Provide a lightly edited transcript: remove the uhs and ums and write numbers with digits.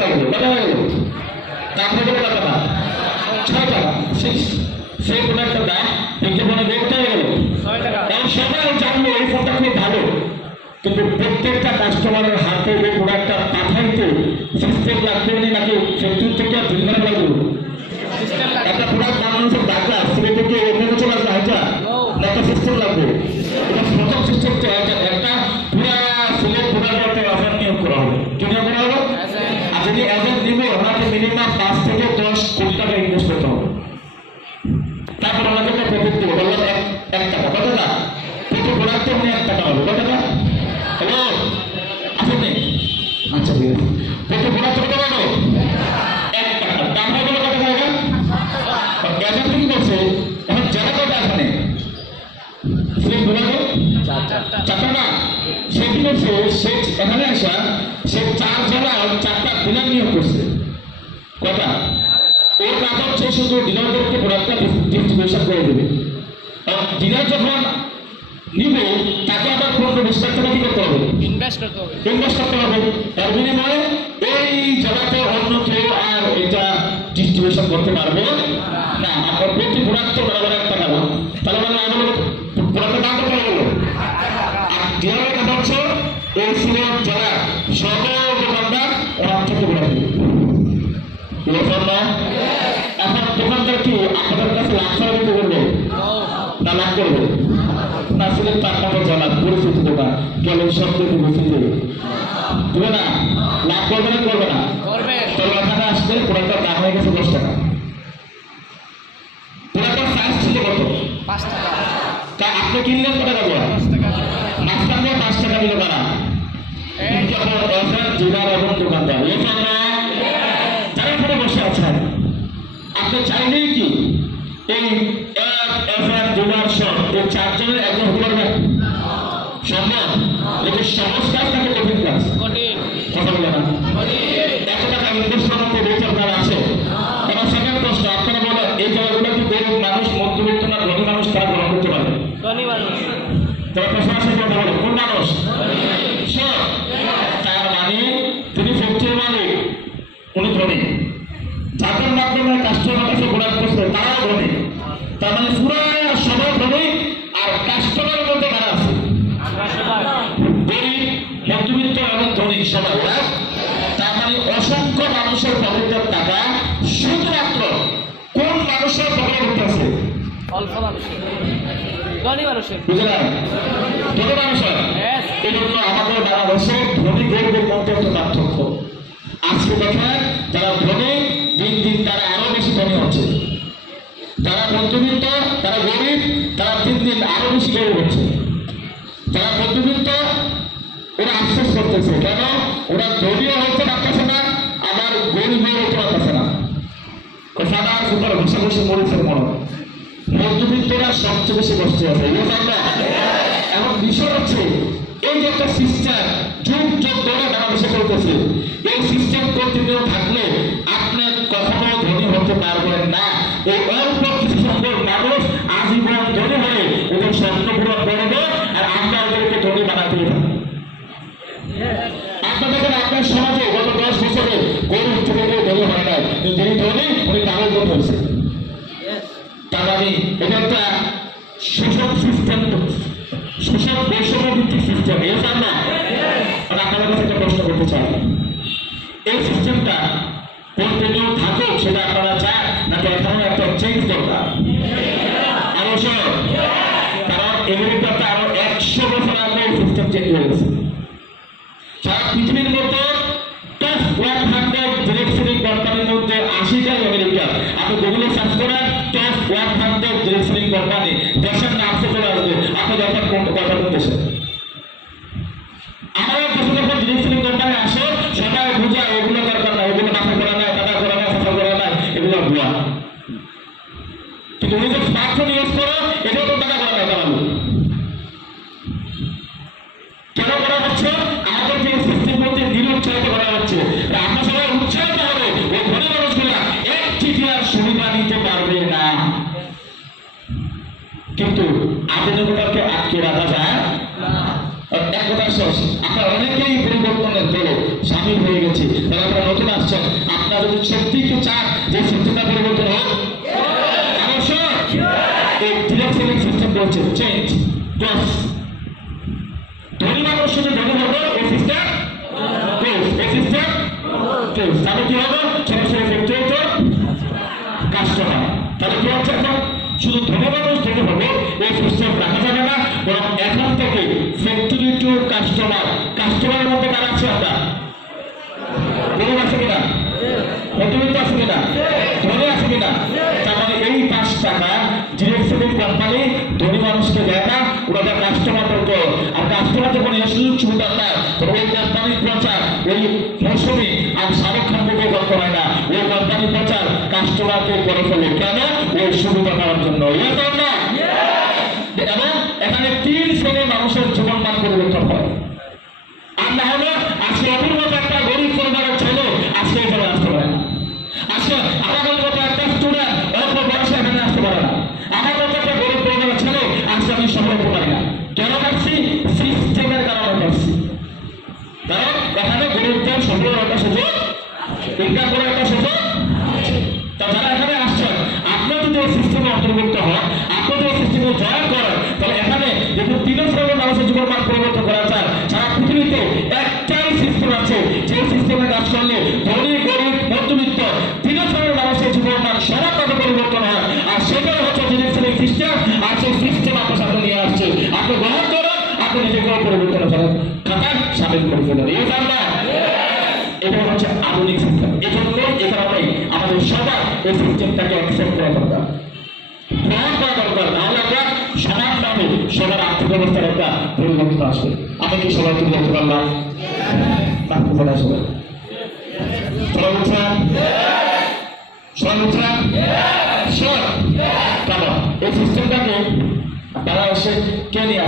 লাগবে, কত হয়ে গেল? তারপরে কত টাকা? 6 টাকা। সেই প্রোডাক্টের দাম বিজ্ঞাপনে দেখতে হয়ে গেল 6 টাকা। কারণ সবাই জানলো এই ফোনটা খুব ভালো, কিন্তু প্রত্যেকটা কাস্টমারের হাতে এই প্রোডাক্টটা পাঠাইতে সিস্টেম লাগবে নাকি ফ্যাক্টরি থেকে ডেলিভারি লাগবে? একটা প্রোডাক্ট বানানোর দরকার সেটা থেকে অন্য চলে আসবে হয়তো একটা সিস্টেম লাগবে। এটা প্রথম সিস্টেম একটা পুরা সিলেক্ট প্রোডাক্ট অফার নিয়োগ করা হবে। কি নিয়োগ করা হবে? আর যদি এজেন্ট দিবে ওনাকে মিনিমাম 5 থেকে 10 কোটি টাকা ইনভেস্ট করতে হবে। তারপর আমাকে একটা প্রফিট দেবো, বললাম 1 টাকা। কত টাকা? প্রতি প্রোডাক্টে উনি 1 টাকা হবে। কত টাকা? হ্যালো আসেন? আচ্ছা ঠিক আছে। প্রতি প্রোডাক্টে কত পাবো? 1 টাকা। দাম হবে কত টাকা? এজেন্ট কি করছে এখন যারা কত এখানে সেই প্রোডাক্টে 4 টাকা না, সে কি করছে সে এখানে আসা সে 4 জেলা 4টা ডিলার নিয়োগ করছে। কটা? ওর কাজ হচ্ছে শুধু ডিলারদেরকে প্রোডাক্টটা ডিস্ট্রিবিউশন করে দেবে। ডিলার যখন নিবে তাকে আবার 15-20 লাখ টাকা কি করতে হবে? ইনভেস্ট করতে হবে। তার বিনিময়ে এই জায়গাতে অন্য কেউ আর এটা ডিস্ট্রিবিউশন করতে পারবে না। আপনার প্রতি প্রোডাক্ট তো বরাবর 1 টাকা দাম, তাহলে মানে আমাদের প্রোডাক্টের দাম কত হলো? আর ডিলারের কাজ হচ্ছে এই সিলেট যারা সকল দোকানদার ওরা থেকে প্রোডাক্ট দিবে। এখন দোকানদার কি আপনাদের কাছে লাখ টাকা দিতে করবে না লাভ করবে না? সিলেট 4 নম্বর জেলা পরিচিত দোকান কেবল শব্দ পরিচিত দেবে না, লাভ করবে না করবে না? তবে এখানে আসলে প্রোডাক্টের দাম হয়ে গেছে 10 টাকা। প্রোডাক্টের সাইজ ছিল কত? 5 টাকা। তা আপনি কিনলেন কত টাকা? 5 টাকা। মাঝখান দিয়ে 5 টাকা দিলে পারা জেলার এবং দোকানদার যারা এখানে বসে আছেন আপনি চাইলেই কি এই জেলার সব এই 4 জনের একজন হতে পারবেন? সম্ভব? এটা সহজ কাজ নাকি কঠিন কাজ? কথা বলে না 1 টাকা ইনভেস্ট করার মতো রেট আপনার আছে? এবার সেকেন্ড প্রশ্ন, আপনারা বলেন এই জায়গাগুলো কি গরিব মানুষ, মধ্যবিত্ত না ধনী মানুষ তারা গ্রহণ করতে পারবে? ধনী মানুষ। তারা প্রশ্ন আসে কথা বলে কোন মানুষ? তার মানে তিনি ফ্যাক্টরির মালিক, উনি ধনী। যাদের মাধ্যমে কাস্টমার কাছে প্রোডাক্ট করছে তারাও ধনী। তার মানে পুরো সবাই ধনী। আর কাস্টমারের মধ্যে কারা আছে? গরিব, মধ্যবিত্ত এবং ধনী সবাই। তার মানে অসংখ্য মানুষের পকেটের টাকা শুধুমাত্র কোন মানুষের পকেটে ঢুকতেছে? অল্প মানুষের, ধনী মানুষের। বুঝলেন? ধনী মানুষের। এই জন্য আমাদের বাংলাদেশে ধনী গরিবের মধ্যে একটা পার্থক্য। আজকে দেখেন যারা ধনী দিন দিন তারা আরো বেশি ধনী হচ্ছে, যারা মধ্যবিত্ত তারা গরিব তারা দিন দিন আরো বেশি গরিব হচ্ছে। যারা মধ্যবিত্ত ওরা আফসোস করতেছে, কেন? ওরা ধনীও হতে পারতেছে না আবার গরিবও হতে পারতেছে না। সাদা সুপার বসে বসে মরিচের মনে মধ্যবিত্তরা সবচেয়ে বেশি কষ্ট আছে। এখন বিষয় হচ্ছে এই যে একটা সিস্টেম যুগ যুগ ধরে বাংলাদেশে চলতেছে, এই সিস্টেম কন্টিনিউ থাকলে আপনি কখনো ধনী হতে পারবেন না। এই অল্প কিছু সংখ্যক মানুষ আজীবন ধনী হয়ে ওদের স্বপ্ন পূরণ করবে আর আমরা ওদেরকে ধনী বানাতে পারি। আপনাদের আপনার সমাজে গত 10 বছরে গরিব থেকে ধনী হয় নাই, যিনি ধনী উনি কাগজ ধনী হয়েছে। তার মানে এটা একটা শোষণ সিস্টেম, শোষণ বৈষম্য ভিত্তিক সিস্টেম। এই না আপনাদের কাছে একটা প্রশ্ন করতে চাই, এই সিস্টেমটা কন্টিনিউ থাকুক সেটা আপনারা চান নাকি এখানে একটা চেঞ্জ দরকার? অবশ্যই, কারণ আমেরিকাতে আরো 100 বছর আগে এই সিস্টেম চেঞ্জ হয়ে গেছে। সারা পৃথিবীর মধ্যে টপ 100 ডিরেক্ট সেলিং কোম্পানির মধ্যে 80টাই আমেরিকা। আপনি গুগলে সার্চ করেন টপ 100 ডিরেক্ট সেলিং কোম্পানি, দেশের নাম চলে আসবে। আপনি যখন কথা বলতেছেন আমার দেশে যখন ডিরেক্ট সেলিং কোম্পানি আসে সবাই বুঝা এগুলো দরকার না, এগুলো মাথা করা নাই, টাকা করা নাই, সাফা করা নাই, এগুলো ভুয়া। কিন্তু উনি যে স্মার্টফোন ইউজ করো এটাও তো টাকা করা নাই। কেন করা হচ্ছে? আমাদের যে সিস্টেম মধ্যে নিরুৎসাহিত করা হচ্ছে। আমরা সবাই উৎসাহিত হবে ওই ধনী মানুষগুলা এক চিঠি আর সুবিধা নিতে পারবে না। কিন্তু নতুন আসছেন, আপনারা যদি সত্যি একটু চান যে সিস্টেমটা পরিবর্তন হোক, অবশ্যই এই ডিরেক্ট সেলিং সিস্টেম বলছে চেঞ্জ ক্লোজ। ধনী মানুষ শুধু ধনী হবে, এই সিস্টেম ক্লোজ, এই সিস্টেম ক্লোজ। তাহলে কি হবে? সরাসরি ফ্যাক্টরি তো কাস্টমার। তাহলে কি হচ্ছে এখন? শুধু ধনী মানুষ ধনী হবে এই সিস্টেম রাখা যাবে না, বরং এখন থেকে ফ্যাক্টরি টু কাস্টমার। কাস্টমারের মধ্যে কারা আছে? আমরা গরিব আছে কিনা? মধ্যবিত্ত আছে কিনা? ধনী আছে কিনা? তার মানে এই 5 টাকা ডিরেক্ট সেলিং কোম্পানি ধনী মানুষকে দেয় না, ওরা তার কাস্টমারদেরকে। আর কাস্টমার যখন এই সুযোগ সুবিধা পায় তখন ওই কোম্পানির প্রচার ওই মৌসুমি আর শাহরুখ খানকে গল্প হয় না, ওই কোম্পানির প্রচার কাস্টমারকে করে ফেলে। কেন? ওই সুবিধা পাওয়ার জন্য। এবং এখানে 3 শ্রেণীর মানুষের জীবন মান পরিবর্তন হয়। আর না হলে আজকে অপুর মতো একটা গরিব পরিবারের ছেলে আজকে এখানে আসতে পারে না। আজকে আমাদের মতো একটা স্টুডেন্ট অল্প বয়সে এখানে আসতে পারে না। আমার মতো একটা গরিব পরিবারের ছেলে আজকে আমি শহরে হতে পারি না। কেন পারছি? সিস্টেমের কারণে পারছি। কারণ এখানে গরিবদের শহরের একটা সুযোগ, ইনকাম করার একটা সুযোগ। তা যারা এখানে আসছেন, আপনি যদি এই সিস্টেমে অন্তর্ভুক্ত হন, আপনি যদি এই সিস্টেমে জয়েন করেন, তাহলে এখানে দেখুন 3 শ্রেণীর মানুষের জীবন মান পরিবর্তন করা যায়। সারা পৃথিবীতে একটাই সিস্টেম আছে, যে সিস্টেমে কাজ করলে ধনী গরিব মধ্যবিত্ত 3 শ্রেণীর মানুষের জীবন মান সমানভাবে পরিবর্তন হয়। আর সেটাই হচ্ছে ডিরেক্ট সেলিং সিস্টেম। আর সেই সিস্টেম আপনার সাথে নিয়ে আসছে, আপনি গ্রহণ করেন, আপনি নিজেকেও পরিবর্তন করেন, খাতায় সামিল করে ফেলেন। এই জানলা এটা হচ্ছে আধুনিক সিস্টেম। এই কারণে আমাদের সবার এই সিস্টেমটাকে অ্যাকসেপ্ট করা দরকার, গ্রহণ করা দরকার। তাহলে আমরা সমানভাবে সবার আর্থিক ব্যবস্থার একটা পরিবর্তন আসবে। আমি কি সবাই তুলে বলতে পারলাম? সবাই সবাই বুঝছেন? সবাই বুঝছেন? কেন এই সিস্টেমটাকে তারা এসে কে নিয়ে